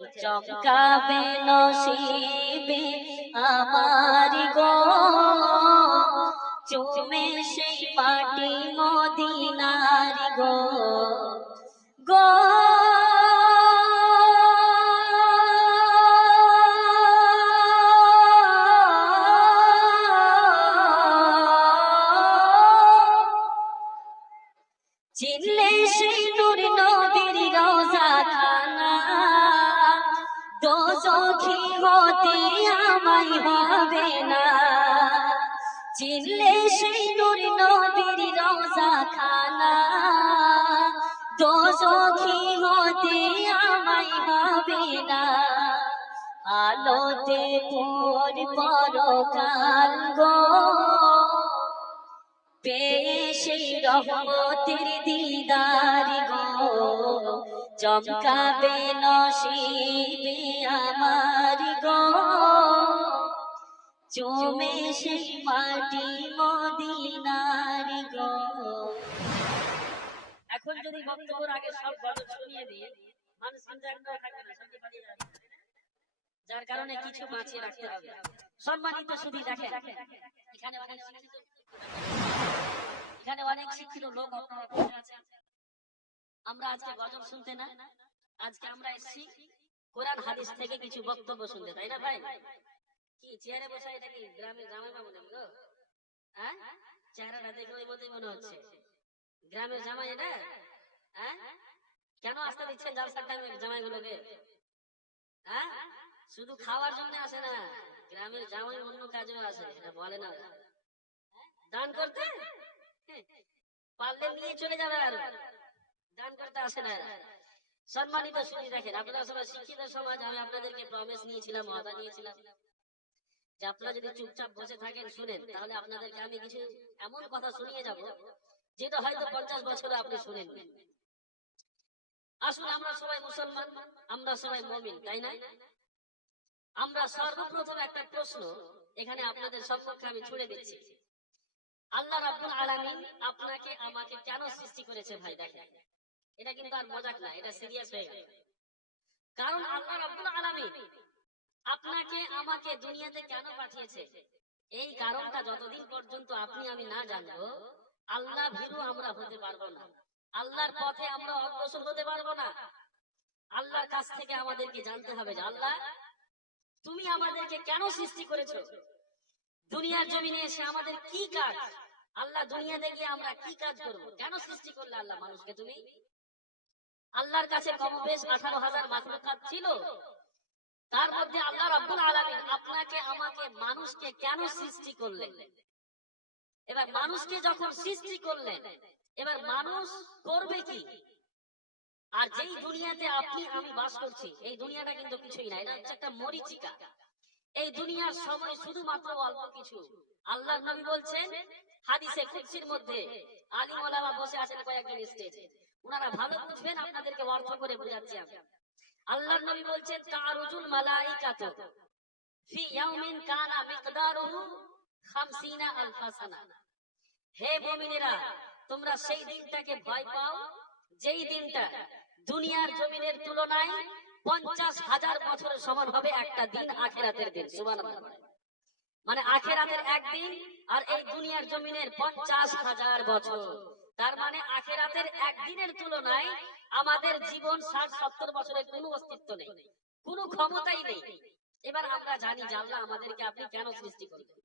চমকাবে নসিবে আমার গো। চুমে সেই মাটি মদিনার গো। গো। চিনলে সেই দোজখি হতে আমায় হবে না, চিনলে সেই নূর নবীর রোজা খানা দোজখি হতে আমায় হবে না, আলোতে পর পরকাল গো। পেয়ে সেই রহমতের দিদার গো। চমকাবে নসিবে আমার গো। চুমে সেই মাটি মদিনার গো। এখন যদি বক্তব্যের আগে সব গজল শুনিয়ে দিই, মানুষ কিন্তু থাকবে না, সঙ্গে পালিয়ে যাবে। যার কারণে কিছু বাঁচিয়ে রাখতে হবে। সম্মানিত শুধু দেখেন, এখানে অনেক শিক্ষিত লোক আছেন আমরা আজকে গজল শুনতে না। আজকে আমরা এসেছি কোরআন হাদিস থেকে কিছু বক্তব্য শুনতে, তাই না ভাই? কি, চেয়ারে বসা এটা কি গ্রামের জামাই মামু নাকি গো? হ্যাঁ? চেহারাটা দেখে ওই মতোই মনে হচ্ছে। গ্রামের জামাই এটা? হ্যাঁ? কেন আসতে দিচ্ছেন জালসার টাইমে জামাই গুলোকে হ্যাঁ? শুধু খাওয়ার জন্য আসে না, গ্রামের জামাই অন্য কাজেও আসে, এটা বলে না দান করতে? পারলে নিয়ে চলে যাবে আর। দান করতে আসে না। সম্মানিত শুনি দেখেন, আপনারা সবাই শিক্ষিত সমাজ, আমি আপনাদেরকে প্রমিস নিয়েছিলাম, ওয়াদা নিয়েছিলাম যে আপনারা যদি চুপচাপ বসে থাকেন, শুনেন, তাহলে আপনাদেরকে আমি কিছু এমন কথা শুনিয়ে যাব, যেটা হয়তো পঞ্চাশ বছরে আপনি শুনেন। আসলে আমরা সবাই মুসলমান, আমরা সবাই মমিন, তাই না? আমরা সর্বপ্রথম একটা প্রশ্ন এখানে আপনাদের সপক্ষে আমি ছুড়ে দিচ্ছি। আল্লাহ রাব্বুল আলামিন আপনাকে আমাকে কেন সৃষ্টি করেছে ভাই, দেখেন। এটা কিন্তু আর মজাক না এটা সিরিয়াস হয়ে গেল। কারণ আল্লাহ রাব্বুল আলামিন আপনাকে আমাকে দুনিয়াতে কেন পাঠিয়েছে? এই কারণটা যতদিন পর্যন্ত আপনি আমি না জানব আল্লাহ ভীরু আমরা হতে পারব না। আল্লাহর পথে আমরা অগ্রসর হতে পারব না। আল্লাহর কাছ থেকে আমাদেরকে জানতে হবে যে আল্লাহ তুমি আমাদেরকে কেন সৃষ্টি করেছ? দুনিয়ার জমিনে এসে আমাদের কি কাজ? আল্লাহ দুনিয়াতে গিয়ে আমরা কি কাজ করব? কেন সৃষ্টি করলে আল্লাহ মানুষকে তুমি? আল্লাহর কাছে কম বেশ আঠারো হাজার মাখলুকাত ছিল। তার মধ্যে আল্লাহ রাব্বুল আলামিন আপনাকে, আমাকে, মানুষকে কেন সৃষ্টি করলেন? এবার মানুষকে যখন সৃষ্টি করলেন, এবার মানুষ করবে কি? আর যেই দুনিয়াতে আপনি, আমি বাস করছি, এই দুনিয়াটা কিন্তু কিছুই না, এটা হচ্ছে একটা মরিচিকা। এই দুনিয়ার সময় শুধুমাত্র অল্প কিছু। আল্লাহর নবী বলছেন, হাদিসে কুদসির মধ্যে আলী ওলামা বসে আছেন কয়েকজন স্টেজে। ওনারা ভালো বুঝবেন, আপনাদেরকে অর্থ করে বুঝাচ্ছি আমি। নবী বলছেন ফি ইয়াউমিন কানা মিকদারুহু 50 আলফা সানা হে মুমিনেরা, তোমরা সেই দিনটাকে ভয় পাও, যেই দিনটা দুনিয়ার জমিনের তুলনায় পঞ্চাশ হাজার বছরের সমান হবে একটা দিন আখেরাতের দিন, সুবহানাল্লাহ। মানে আখেরাতের একদিন আর এই দুনিয়ার জমিনের পঞ্চাশ হাজার বছর। তার মানে আখেরাতের একদিনের তুলনায় আমাদের জীবন ষাট, সত্তর বছরের কোনো অস্তিত্ব নেই, কোনো ক্ষমতাই নেই। এবার আমরা জানি আল্লাহ আমাদেরকে আপনি কেন সৃষ্টি করলেন?